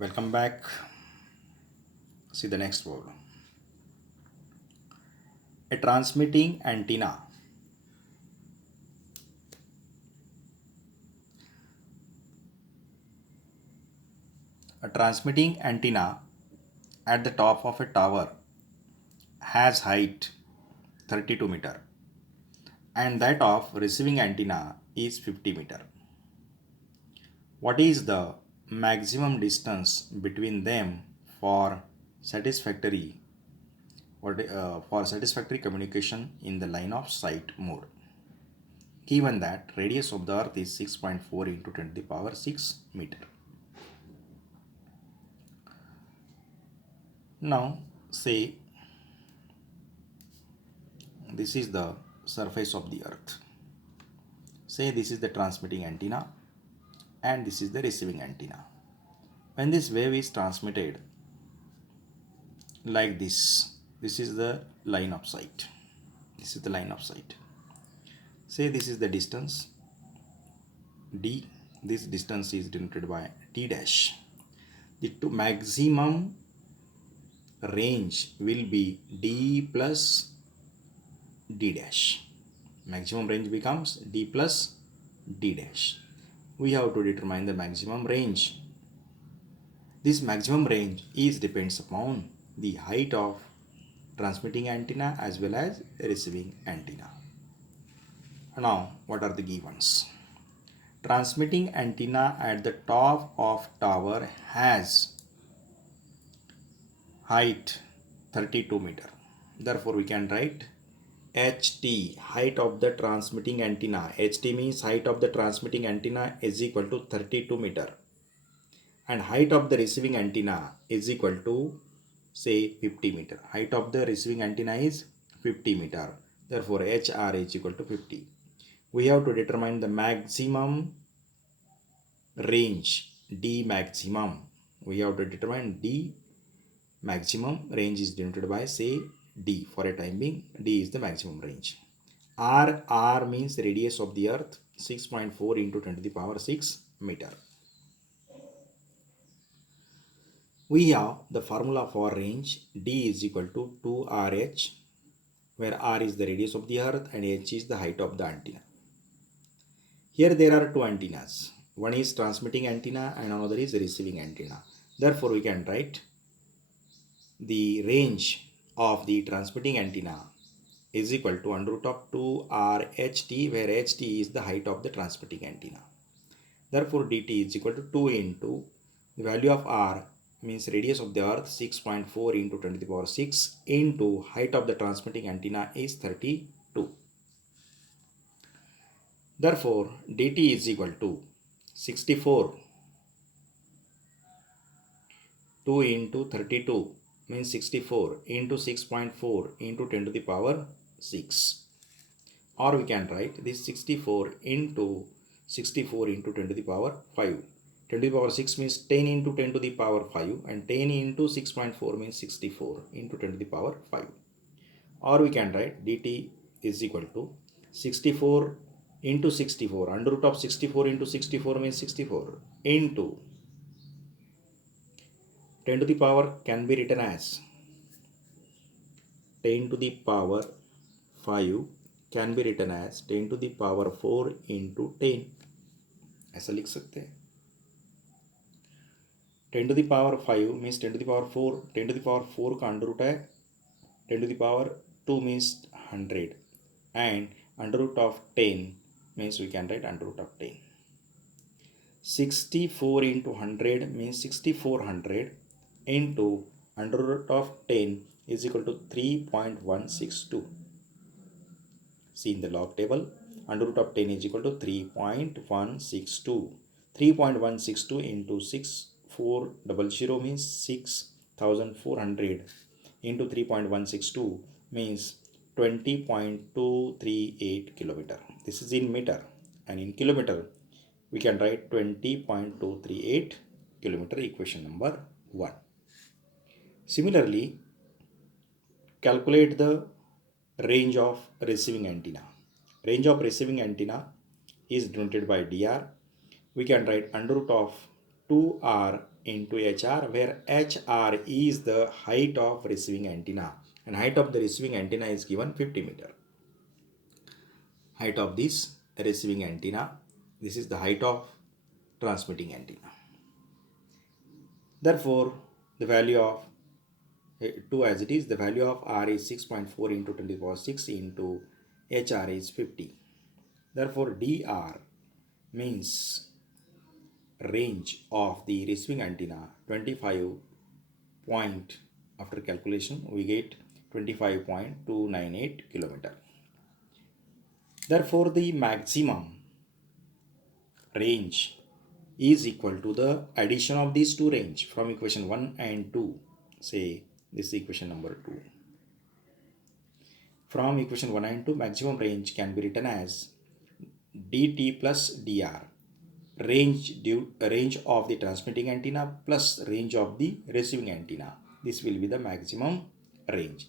Welcome back. See the next word. A transmitting antenna. A transmitting antenna at the top of a tower has height 32 meter and that of receiving antenna is 50 meter. What is the maximum distance between them for satisfactory communication in the line of sight mode? Given that radius of the earth is 6.4 into 10 to the power 6 meter. Now say this is the surface of the earth. Say this is the transmitting antenna and this is the receiving antenna. When this wave is transmitted like this is the line of sight. This is the line of sight. Say this is the distance d. This distance is denoted by d dash. The maximum range will be d plus d dash. Maximum range becomes d plus d dash. We have to determine the maximum range. This maximum range depends upon the height of transmitting antenna as well as receiving antenna. Now, what are the givens? Transmitting antenna at the top of tower has height 32 meter. Therefore, we can write HT, height of the transmitting antenna. HT means height of the transmitting antenna is equal to 32 meter. And height of the receiving antenna is equal to say 50 meter. Height of the receiving antenna is 50 meter. Therefore, HR is equal to 50. We have to determine the maximum range, D maximum. We have to determine D maximum range is denoted by say D. For a time being, D is the maximum range. R means radius of the earth, 6.4 into 10 to the power 6 meter. We have the formula for range. D is equal to 2RH, where R is the radius of the earth and H is the height of the antenna. Here there are two antennas. One is transmitting antenna and another is receiving antenna. Therefore, we can write the range of the transmitting antenna is equal to under root of 2RHT, where HT is the height of the transmitting antenna. Therefore, DT is equal to 2 into the value of R means radius of the earth 6.4 into 10 to the power 6 into height of the transmitting antenna is 32. Therefore, dt is equal to 64. 2 into 32 means 64 into 6.4 into 10 to the power 6. Or we can write this 64 into 64 into 10 to the power 5. 10 to the power 6 means 10 into 10 to the power 5 and 10 into 6.4 means 64 into 10 to the power 5. Or we can write dt is equal to 64 into 64. Under root of 64 into 64 means 64 into 10 to the power can be written as 10 to the power 5 can be written as 10 to the power 4 into 10. ऐसा लिख सकते हैं. 10 to the power 5 means 10 to the power 4. 10 to the power 4 का under root है 10 to the power 2 means 100 and under root of 10 means we can write under root of 10. 64 into 100 means 6400 into under root of 10 is equal to 3.162. See in the log table, under root of 10 is equal to 3.162. 3.162 into 6400 means 6400 into 3.162 means 20.238 kilometer. This is in meter, and in kilometer we can write 20.238 kilometer, equation number 1. Similarly, calculate the range of receiving antenna. Range of receiving antenna is denoted by dr. We can write under root of 2r into HR, where HR is the height of receiving antenna, and height of the receiving antenna is given 50 meter. Height of this receiving antenna, this is the height of transmitting antenna. Therefore, the value of 2 as it is, the value of R is 6.4 into 10 to the power 6 into HR is 50. Therefore, DR means range of the receiving antenna 25 point, after calculation we get 25.298 kilometer. Therefore, the maximum range is equal to the addition of these two range from equation 1 and 2. Say this is equation number 2. From equation 1 and 2, maximum range can be written as dt plus dr, range of the transmitting antenna plus range of the receiving antenna. This will be the maximum range.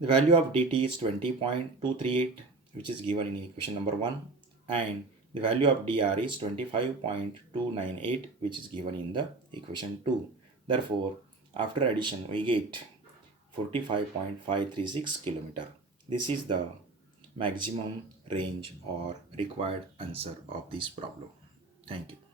The value of dt is 20.238, which is given in equation number 1, and the value of dr is 25.298, which is given in the equation 2. Therefore, after addition we get 45.536 kilometer. This is the maximum range or required answer of this problem. Thank you.